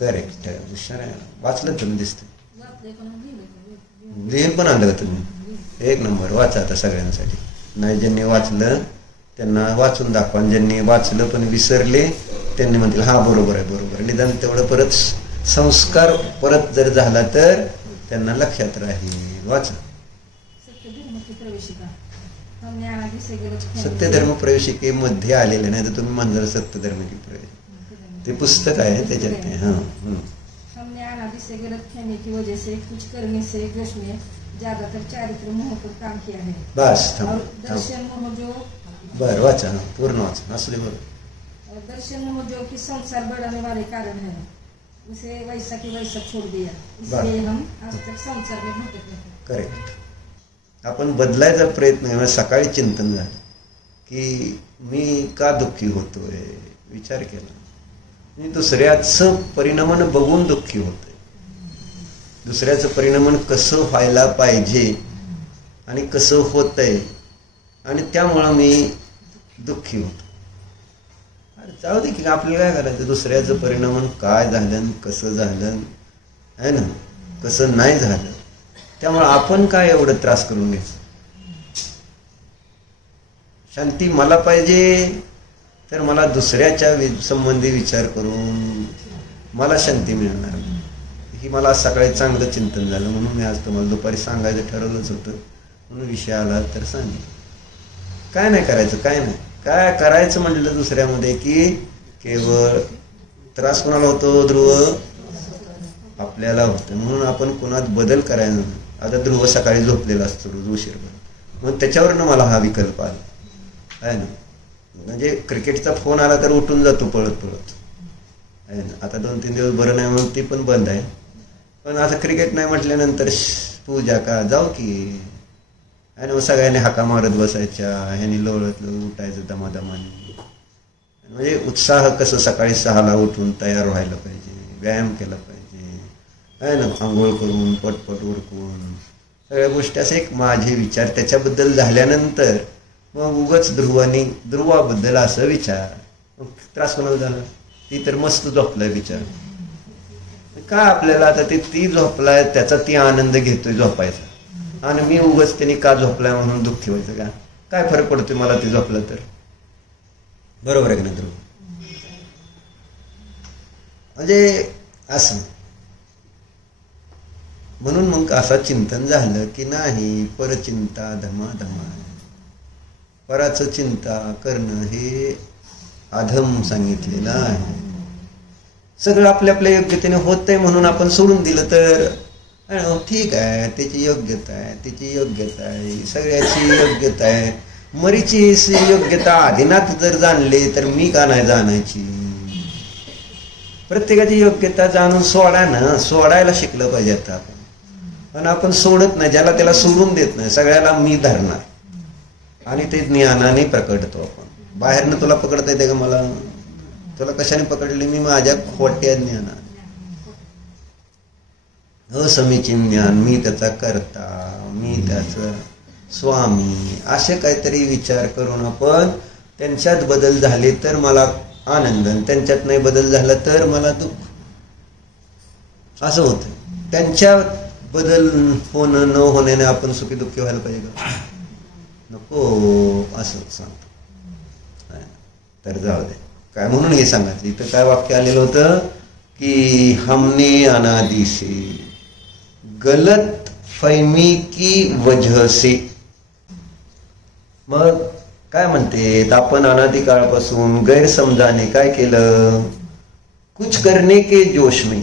करेक्ट, हुशार आहे. वाचलं तुम्ही दिसतं. लिहिण पण आलं का तुम्ही? एक नंबर. वाचा आता सगळ्यांसाठी. नाही ज्यांनी वाचलं त्यांना वाचून दाखवा. ज्यांनी वाचलं पण विसरले त्यांनी म्हणतील हा बरोबर आहे. निदान तेवढं परत संस्कार परत जर झाला तर त्यांना लक्षात राहील. वाचा. सत्यधर्म प्रवेशिकेमध्ये आलेलं नाही तर तुम्ही म्हणणार सत्यधर्म की प्रवेश. ते पुस्तक आहे त्याच्यात. ते हमने अनादि से गलत फहमी की वजह से कुछ करने से कृष्ण ने ज्यादातर चारित्र मोह पर काम किया है. बस और दर्शन मोह जो बर वाचा पूर्ण वाचा असले बरोबर. दर्शन मोह जो कि संसार बढ़ाने वाले कारण है, उसे वैसा की वैसा छोड़ दिया, इसलिए हम आज तक संसार में भटक रहे हैं. करेक्ट. आपण बदलायचा प्रयत्न. सकाळी चिंतन झालं की मी का दुःखी होतोय, विचार केला. मी दुसऱ्याचं परिणामानं बघून दुःखी होतोय. दुसऱ्याचं परिणामन कसं व्हायला पाहिजे आणि कसं होतंय आणि त्यामुळं मी दुःखी होतो. अरे जाऊ दे की आपल्याला काय करायचं? दुसऱ्याचं परिणामन काय झालं, कसं झालं, आहे ना, कसं नाही झालं, त्यामुळे आपण काय एवढं त्रास करून घ्यायचं? शांती मला पाहिजे तर मला दुसऱ्याच्या संबंधी विचार करून मला शांती मिळणार. ही मला सकाळी चांगलं चिंतन झालं म्हणून मी आज तुम्हाला दुपारी सांगायचं ठरवलंच होतं. म्हणून विषय आला तर सांगितलं. काय नाही करायचं, काय करायचं म्हटलं दुसऱ्यामध्ये की केवळ त्रास कोणाला होतो? ध्रुव आपल्याला होतं. म्हणून आपण कोणात बदल करायला. आता ध्रुव सकाळी झोपलेला असतो रोज उशीरभर, मग त्याच्यावरनं मला हा विकल्प आला आहे ना. म्हणजे क्रिकेटचा फोन आला तर उठून जातो पळत पळत. आता 2-3 दिवस बरं नाही म्हणून ती पण बंद आहे. पण आता क्रिकेट नाही म्हटल्यानंतर पूजा का जाऊ की, आणि मग सगळ्यांनी हाका मारत बसायच्या, ह्यानी लोळत उठायचं दमादमाने. म्हणजे उत्साह कसं सकाळी 6ला उठून तयार व्हायला पाहिजे, व्यायाम केला पाहिजे आहे ना, आंघोळ करून पटपट उरकून सगळ्या गोष्टी. असे एक माझे विचार त्याच्याबद्दल झाल्यानंतर मग उगाच ध्रुवाबद्दल असं विचार. मग त्रास कोणाला झाला? ती तर मस्त झोपलाय विचार. का आपल्याला आता ती झोपलाय त्याचा ती आनंद घेतोय झोपायचा, आणि मी उगाच त्यांनी का झोपलाय म्हणून दुःखी व्हायचं का? काय फरक पडतोय मला ती झोपलं तर? बरोबर आहे का नाही ध्रुव? म्हणजे असं म्हणून मग असं चिंतन झालं की नाही, परचिंता धमाधमा. पराचं चिंता करणं हे अधम सांगितलेलं आहे. सगळं आपल्या आपल्या योग्यतेने होतंय म्हणून आपण सोडून दिलं तर ठीक आहे, त्याची योग्यता आहे, त्याची योग्यता आहे, सगळ्याची योग्यता आहे. मरीची योग्यता आदिनाथ जर जाणले तर मी का नाही जाणायची? प्रत्येकाची योग्यता जाणून सोडायला शिकलं पाहिजे आता आपण. पण आपण सोडत नाही, ज्याला त्याला सोडून देत नाही, सगळ्याला मी धरणार, आणि ते ज्ञानाने प्रकटतो आपण. बाहेरनं तुला पकडता येते का मला? तुला कशाने पकडले? मी माझ्या खोट्या ज्ञानाने, असमीचीन ज्ञान, मी त्याचा कर्ता, मी त्याचा स्वामी, असे काहीतरी विचार करून आपण त्यांच्यात बदल झाले तर मला आनंद, त्यांच्यात नाही बदल झाला तर मला दुःख. असं होतं. त्यांच्या बदल होणं न होण्याने आपण सुखी दुःखी व्हायला पाहिजे का? नको, असं सांगतो. तर जाऊ दे. काय म्हणून हे सांगायचं? इथं काय वाक्य आलेलं होतं की हमने अनादि से गलत फहमी की वजह से. मग काय म्हणते? आपण अनादिकाळपासून गैरसमजाने काय केलं? कुछ करने के जोश में,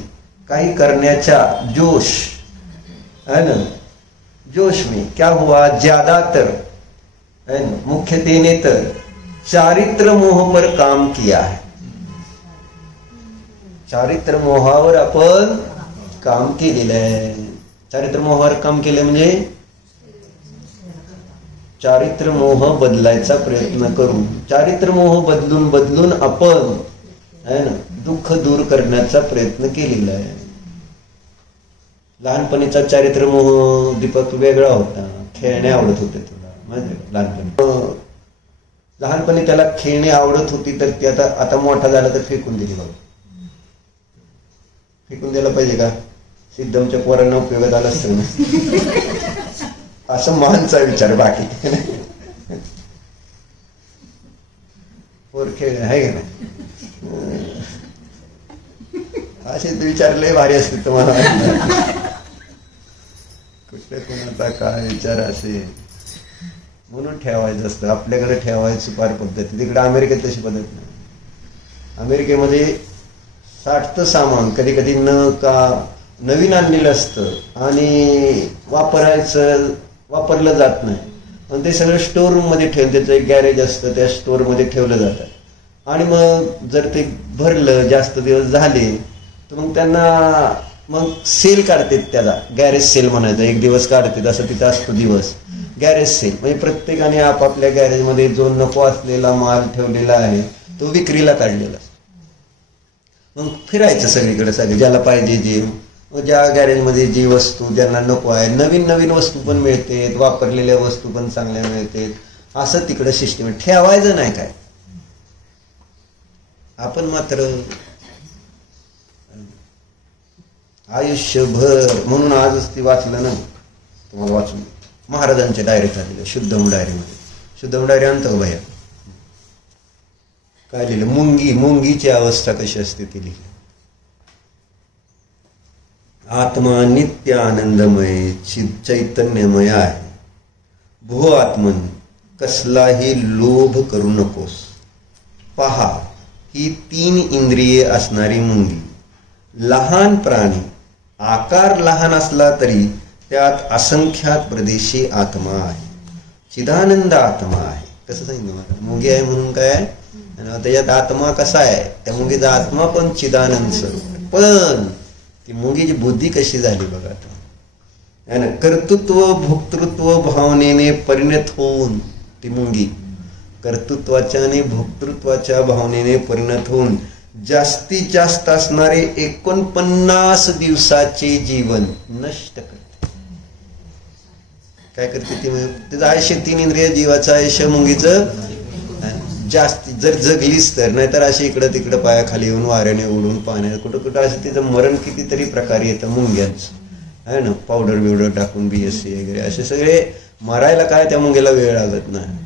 काही करण्याच्या जोश है ना, जोश में क्या हुआ? ज्यादातर है ना, मुख्यतेने तर चारित्र मोह पर काम किया है. चारित्र मोहावर आपण काम केलेलं आहे. चारित्र मोहावर काम केलं म्हणजे चारित्र मोह बदलायचा प्रयत्न करू. चारित्र मोह बदलून आपण है ना दुःख दूर करण्याचा प्रयत्न केलेला आहे. लहानपणीचा चारित्र मोह दीपक वेगळा होता. खेळणे आवडत होते तुला माहिती का? लहानपणी त्याला खेळणे आवडत होती, तर ती आता मोठा झाला तर फेकून दिली. बघा, फेकून द्यायला पाहिजे का? सिद्धमच्या पोरांना उपयोगात आला असतं ना, असं मानचा विचार. बाकी पोर खेळ आहे का नाही? असे विचारले भारी असते तुम्हाला. कुठे कोणाचा काय विचार असेल म्हणून ठेवायचं असतं. आपल्याकडे ठेवायची फार पद्धती. तिकडे अमेरिकेत तशी पद्धत नाही. अमेरिकेमध्ये साठतं सामान कधी कधी नवीन आणलेलं असतं आणि वापरलं जात नाही, आणि ते सगळं स्टोर रूम मध्ये ठेवलं. त्याचं एक गॅरेज असतं, त्या स्टोर मध्ये ठेवलं जातं. आणि मग जर ते भरलं, जास्त दिवस झाले, तर मग त्यांना मग सेल काढतात. त्याला गॅरेज सेल म्हणायचं. एक दिवस काढतात, असं तिथं असतो दिवस गॅरेज सेल. म्हणजे प्रत्येकाने आपापल्या गॅरेजमध्ये जो नको असलेला माल ठेवलेला आहे तो विक्रीला काढलेला. मग फिरायचं सगळीकडे, सगळे ज्याला पाहिजे जे, ज्या गॅरेजमध्ये जी वस्तू ज्यांना नको आहे, नवीन वस्तू पण मिळते, वापरलेल्या वस्तू पण चांगल्या मिळते. असं तिकडे सिस्टीम. ठेवायचं नाही काय. आपण मात्र आयुष्यभर, म्हणून आजच ती वाचलं ना तुम्हाला, वाचून महाराजांच्या डायरीत आलेलं शुद्धम डायरीमध्ये. शुद्धम डायरी आणतो भैया. काय लिहिलं? मुंगीची अवस्था कशी असते ती लिहिली. आत्मा नित्य आनंदमय चैतन्यमय आहे. भो आत्मन, कसलाही लोभ करू नकोस. पहा, ही 3 इंद्रिये असणारी मुंगी. लहान प्राणी, आकार लहान असला तरी त्यात असंख्यात प्रदेशी आत्मा आहे. चिदानंद आत्मा आहे. कसं सांगितलं मला, मुंगी आहे म्हणून काय आणि त्याच्यात आत्मा कसा आहे, त्या मुंगीचा आत्मा पण चिदानंद स्वरूप, पण ती मुंगीची बुद्धी कशी झाली बघा आता, है ना, कर्तृत्व भोक्तृत्व भावनेने परिणत होऊन ती मुंगी कर्तृत्वाच्या आणि भोक्तृत्वाच्या भावनेने परिणत होऊन जास्तीत जास्त असणारे 49 दिवसाचे जीवन नष्ट करते. काय करते ती, तिचं आयुष्य 3 इंद्रिय जीवाचं आयुष्य मुंगीचं जास्त जर जगलीच तर, नाहीतर अशी इकडं तिकडं पायाखाली येऊन वाऱ्याने उडून पाण्यात कुठं कुठं असं तिचं मरण कितीतरी प्रकारे येतं मुंग्यांचं, आहे ना, पावडर बिवडर टाकून BSc वगैरे असे सगळे मरायला काय त्या मुंगीला वेळ लागत नाही.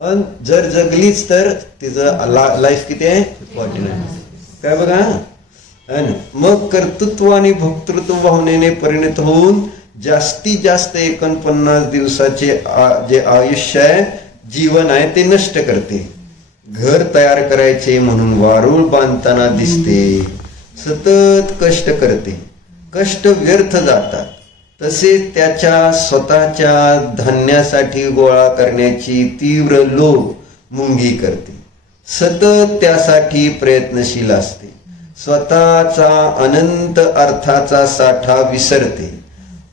पण जर जगलीच तर तिचं लाईफ किती आहे 49 काय बघा, है ना. मग कर्तृत्व आणि भोक्तृत्व भावनेने परिणत होऊन जास्तीत जास्त 49 दिवसाचे जे आयुष्य आहे जीवन आहे ते नष्ट करते. घर तयार करायचे म्हणून वारूळ बांधताना दिसते, सतत कष्ट करते, कष्ट व्यर्थ जातात. तसेच त्याच्या स्वतःच्या धान्यासाठी गोळा करण्याची तीव्र लोभ मुंगी करते, सतत त्यासाठी प्रयत्नशील असते, स्वतःचा अनंत अर्थाचा साठा विसरते,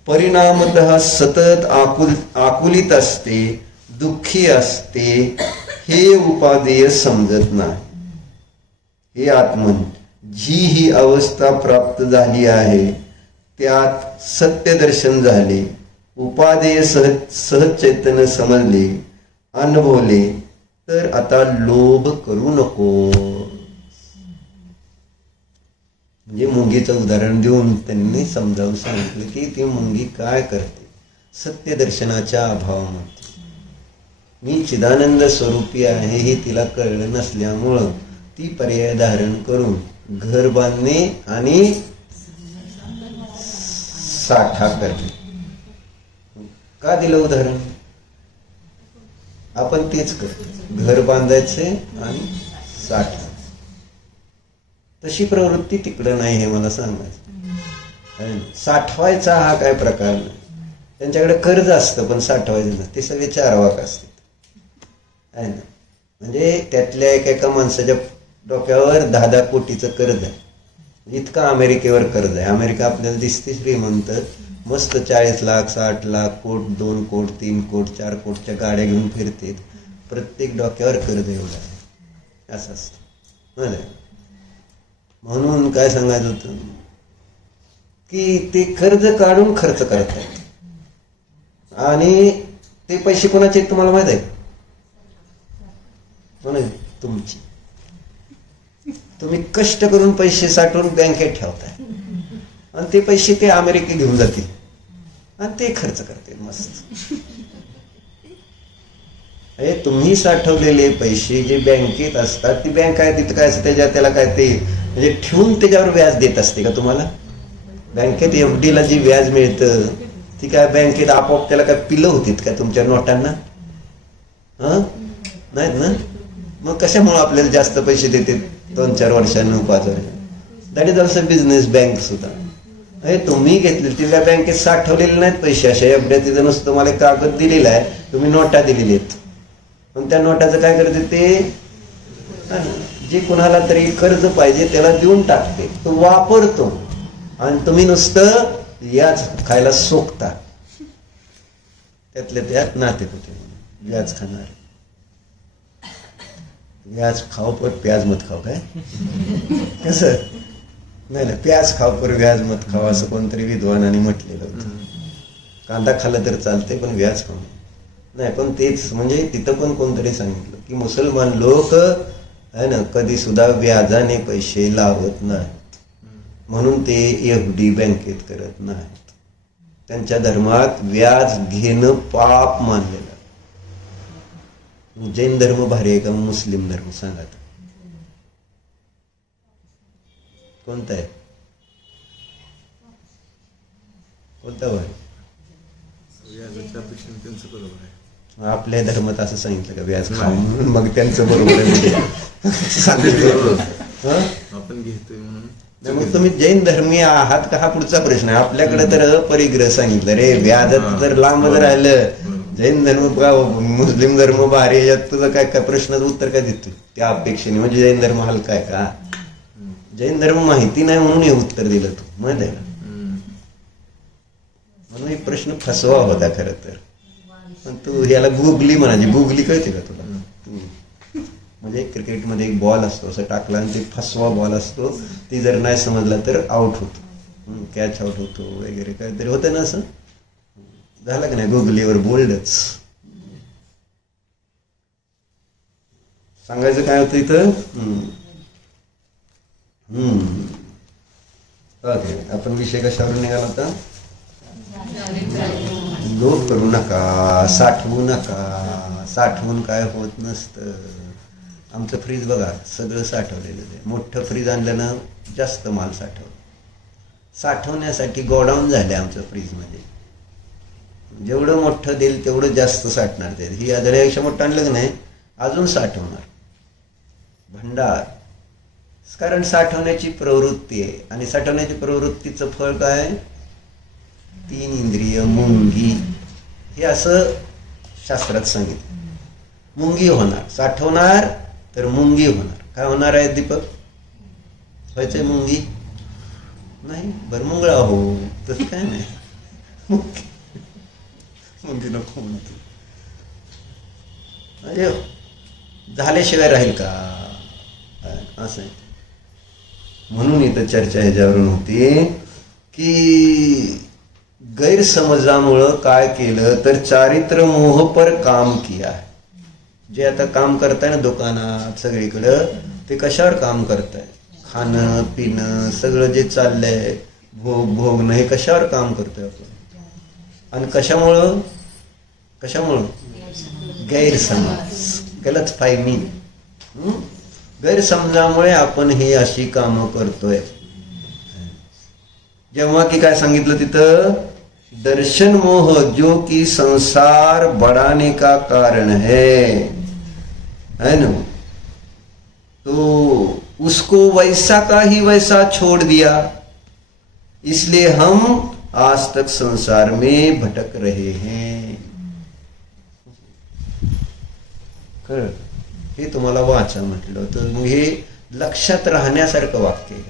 परिणामतः सतत आकुलित असते, दुःखी असते. हे उपादेय समजत नाही. हे आत्मन, जी ही अवस्था प्राप्त झाली आहे त्यात सत्य दर्शन झाले, उपादेय सहज चैतन्य समजले, अनुभवले, तर आता लोभ करू नको. म्हणजे मुंगीचं उदाहरण देऊन त्यांनी समजावून सांगितलं की ती मुंगी काय करते. सत्य दर्शनाच्या अभावामध्ये मी चिदानंद स्वरूपी आहे हे तिला कळलं नसल्यामुळं ती पर्याय धारण करून घर बांधणे आणि साठा करणे. का दिलं उदाहरण, आपण तेच करतो, घर बांधायचे आणि साठा. तशी प्रवृत्ती तिकडं नाही हे मला सांगायचं. साठवायचा हा काय प्रकार नाही. त्यांच्याकडे कर्ज असतं पण साठवायचं नाही, ते सगळे चारवाक असतात, आहे ना. म्हणजे त्यातल्या एका माणसाच्या डोक्यावर 10-10 कोटीचं कर्ज आहे. इतकं अमेरिकेवर कर्ज आहे. अमेरिका आपल्याला दिसते श्रीमंत, मस्त 40 लाख 60 लाख कोट 2 कोट 3 कोट 4 कोटच्या गाड्या घेऊन फिरते, प्रत्येक डोक्यावर कर्ज एवढं आहे, असं असतं. म्हणून काय सांगायचं होतं की ते कर्ज काढून खर्च करतात आणि ते पैसे कोणाचे तुम्हाला माहित आहे, तुमची. तुम्ही कष्ट करून पैसे साठवून बँकेत ठेवताय आणि ते पैसे ते अमेरिकेत घेऊन जातील आणि ते खर्च करतील मस्त. तुम्ही साठवलेले पैसे जे बँकेत असतात, ती बँक काय तिथं काय असतं त्याला काय ते म्हणजे ठेवून त्याच्यावर व्याज देत असते का तुम्हाला. बँकेत FD ला जी व्याज मिळतं ती काय बँकेत आपोआप त्याला काय पिलं होतीत का तुमच्या नोटांना, नाहीत ना. मग कशामुळे आपल्याला जास्त पैसे देते 2-4 वर्षांनी 5 वर्ष. That is also business. Bank सुद्धा तुम्ही घेतले ती काय बँकेत साठवलेले नाहीत पैसे, अशा FD तिथं नुसतं तुम्हाला कागद दिलेला आहे, तुम्ही नोटा दिलेली आहेत. पण त्या नोटाचं काय करते ते, जे कुणाला तरी कर्ज पाहिजे त्याला देऊन टाकते, तो वापरतो आणि तुम्ही नुसतं व्याज खायला सोकता. त्यातल्या त्यात नाते होते व्याज खाणार. व्याज खाव पर प्याज मत खाव, काय कसं नाही ना, प्याज खाव पर व्याज मत खाव असं कोणतरी विद्वानाने म्हटलेलं होतं. कांदा खाल्ला तर चालते पण व्याज खाऊ नाही. पण तेच म्हणजे तिथं पण कोणतरी सांगितलं की मुसलमान लोक आहे ना कधी सुद्धा व्याजाने पैसे लावत नाहीत, म्हणून ते FD बँकेत करत नाहीत. त्यांच्या धर्मात व्याज घेणं पाप मानलेलं. जैन धर्म भारी आहे का मुस्लिम धर्म सांगा, कोणता आहे, कोणता भारी. आपल्या धर्मात असं सांगितलं का व्याज खाऊ म्हणून, मग त्यांचं बरोबर आपण घेतोय म्हणून. मग तुम्ही जैन धर्मीय आहात का हा पुढचा प्रश्न आहे. आपल्याकडे तर अपरिग्रह सांगितलं रे, व्याजात जर लांबच राहिलं जैन धर्म मुस्लिम धर्म भारी आहे, यात तुझं काय काय प्रश्नाचं उत्तर काय देतो त्या अपेक्षेने? म्हणजे जैन धर्म हलका आहे का? जैन धर्म माहिती नाही म्हणून हे उत्तर दिलं तू, माहित आहे का? म्हणून एक प्रश्न फसवा होता खरं तर. पण तू याला गुगली म्हणायची. गुगली कळते का तुला? म्हणजे क्रिकेटमध्ये एक बॉल असतो, असं टाकला आणि ते फसवा बॉल असतो, ती जर नाही समजला तर आउट होतो, कॅच आउट होतो वगैरे काहीतरी होतं ना. असं झालं का नाही? गुगलीवर बोल्डच. सांगायचं काय होतं इथं? ओके, आपण विषय कशावर निघाला होता? लोभ करू नका, साठवू नका. साठवून काय होत नसतं. आमचं फ्रीज बघा, सगळं साठवलेलं आहे. मोठं फ्रीज आणलं ना, जास्त माल साठवलं. साठवण्यासाठी गोडाऊन झाले आमचं फ्रीजमध्ये. जेवढं मोठं देईल तेवढं जास्त साठणार. ते ही आदळ्यापेक्षा मोठं आणलं की नाही, अजून साठवणार. भंडार. कारण साठवण्याची प्रवृत्ती आहे, आणि साठवण्याची प्रवृत्तीचं फळ काय? 3 इंद्रिय, मुंगी. हे असं शास्त्रात सांगितलं. मुंगी होणार. साठवणार तर मुंगी होणार. काय होणार आहे दीपक? व्हायचंय मुंगी? नाही, बरं मुंगळा हो, तसं काय नाही. मुंगी नको म्हणतो. अरे झाल्याशिवाय राहील का? असं आहे. म्हणून इथं चर्चा ह्याच्यावरून होती की गैरसमजामुळं काय केलं तर चारित्र मोह पर काम किया. जे आता काम करताय ना दुकानात सगळीकडं, ते कशावर काम करताय? खाणं पिणं सगळं जे चाललंय, भोगणं, हे कशावर काम करतोय आपण? आणि कशामुळं? गैरसमज, गलत फाहमी. गैरसमजामुळे आपण ही अशी कामं करतोय. जेव्हा की काय सांगितलं तिथं? दर्शन मोह जो कि संसार बढ़ाने का कारण है ना, तो उसको वैसा का ही वैसा छोड़ दिया, इसलिए हम आज तक संसार में भटक रहे हैं. हे तुम्हाला वाचा म्हटलं तर मग हे लक्षात राहण्यासारखं वाक्य आहे.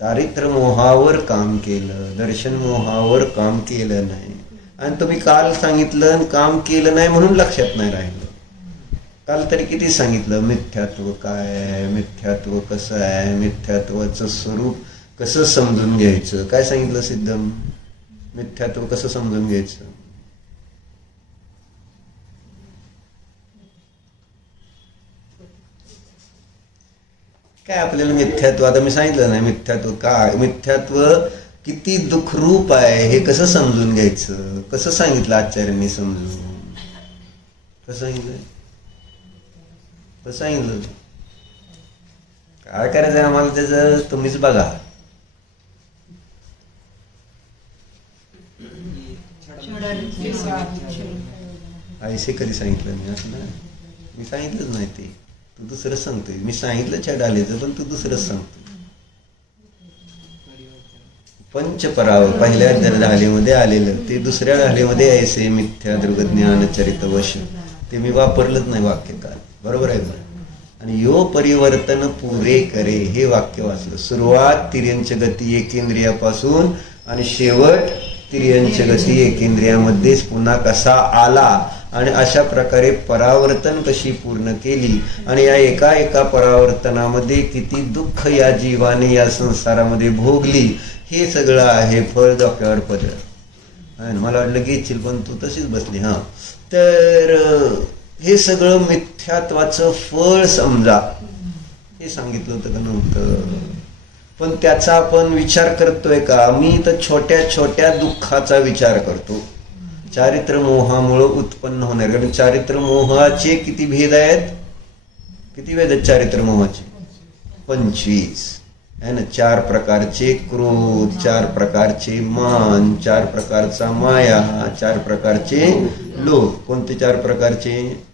चारित्र मोहावर काम केलं, दर्शन मोहावर काम केलं नाही. आणि तुम्ही काल सांगितलं काम केलं नाही म्हणून लक्षात नाही राहिलं. काल तरी किती सांगितलं मिथ्यात्व काय आहे, मिथ्यात्व कसं आहे, मिथ्यात्वाचं स्वरूप कसं समजून घ्यायचं. काय सांगितलं सिद्धम? मिथ्यात्व कसं समजून घ्यायचं? काय आपल्याला मिथ्यात्व, आता मी सांगितलं नाही मिथ्यात्व काय, मिथ्यात्व किती दुःखरूप आहे हे कसं समजून घ्यायचं. कसं सांगितलं आचार्यांनी समजून? कसं सांगितलं? काय करायचं आम्हाला त्याचं तुम्हीच बघा. ऐसे कधी सांगितलं मी? असं ना, मी सांगितलंच नाही ते. तू दुसरं सांगतोय. मी सांगितलं छडालेचं, पण तू दुसरंच सांगतो. पंचपराव पहिल्या धालेमध्ये आलेलं ते दुसऱ्या धालेमध्ये ऐसे मिथ्या दृगज्ञान चरित वश, ते मी वापरलंच नाही वाक्य काल. बरोबर आहे का? आणि यो परिवर्तन पुरे करे हे वाक्य वाचलं. सुरुवात तिर्यंच गती एकेंद्रियापासून आणि शेवट तिर्यंच गती एकेंद्रियामध्येच पुन्हा कसा आला, आणि अशा प्रकारे परावर्तन कशी पूर्ण केली, आणि या एका एका परावर्तनामध्ये किती दुःख या जीवाने या संसारामध्ये भोगली, हे सगळं आहे फळ डोक्यावर पडलं. मला वाटलं घेशील पण तू तशीच बसली. हा, तर हे सगळं मिथ्यात्वाचं फळ समजा, हे सांगितलं होतं का नव्हतं? पण त्याचा आपण विचार करतोय का? मी तर छोट्या छोट्या दुःखाचा विचार करतो. चारित्र मोहामुळे उत्पन्न होणार. कारण चारित्र मोहाचे किती भेद आहेत? किती भेद आहेत चारित्र मोहाचे? 25 है ना. 4 प्रकारचे क्रोध, 4 प्रकारचे मान, 4 प्रकारचा माया, 4 प्रकारचे लोभ. कोणते 4 प्रकारचे?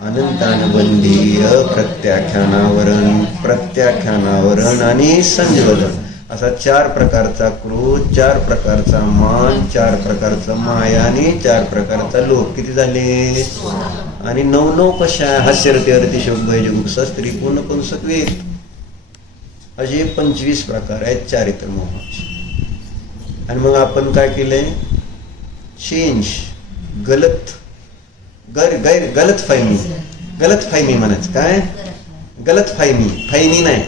अनंतानुबंधी, अप्रत्याख्यानावरण, प्रत्याख्यानावरण आणि संजोलन. असा 4 प्रकारचा क्रोध, 4 प्रकारचा मान, 4 प्रकारचा माया आणि 4 प्रकारचा लोभ. किती झाले? आणि 9 कशा? हास्यरती अरती शोक भय जुगुप्सा स्त्री पूर्ण पुंसत्वेत. असे 25 प्रकार आहेत चारित्र मोहाचे. आणि मग आपण काय केलंय? चेंज, गलत गलतफहमी म्हणायचं. काय गलतफहमी? फायमी नाही,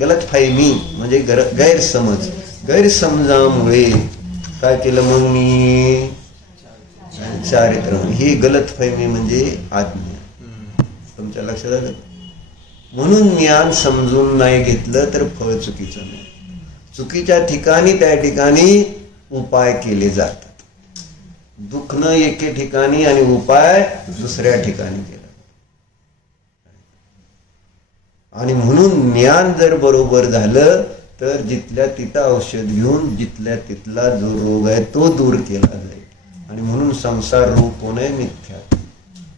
गलतफहमी म्हणजे गैरसमज. गैरसमजामुळे काय केलं मग मी? चारित्र. ही गलतफहमी म्हणजे आज्ञा. तुमच्या लक्षात आलं? म्हणून ज्ञान समजून नाही घेतलं तर फळ चुकीचं नाही. चुकीच्या ठिकाणी त्या ठिकाणी उपाय केले जातात. दुखणं एके ठिकाणी आणि उपाय दुसऱ्या ठिकाणी केला. आणि म्हणून ज्ञान जर बरोबर झालं तर जिथल्या तिथं औषध घेऊन जिथल्या तिथला जो रोग आहे तो दूर केला जाईल. आणि म्हणून संसार रूप होणे मिथ्यात्व.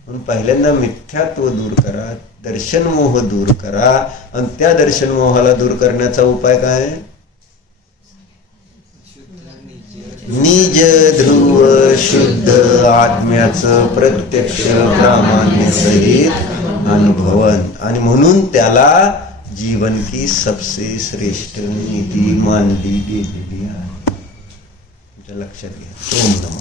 म्हणून पहिल्यांदा मिथ्यात्व दूर करा, दर्शन मोह दूर करा. आणि त्या दर्शन मोहाला दूर करण्याचा उपाय काय? निज ध्रुव शुद्ध आत्म्याचं प्रत्यक्ष प्रामाण्य सहित अनुभवन. आणि म्हणून त्याला जीवन की सबसे श्रेष्ठ नीती मानली गेलेली आहे. तुमच्या लक्षात घ्या. ओम नमः.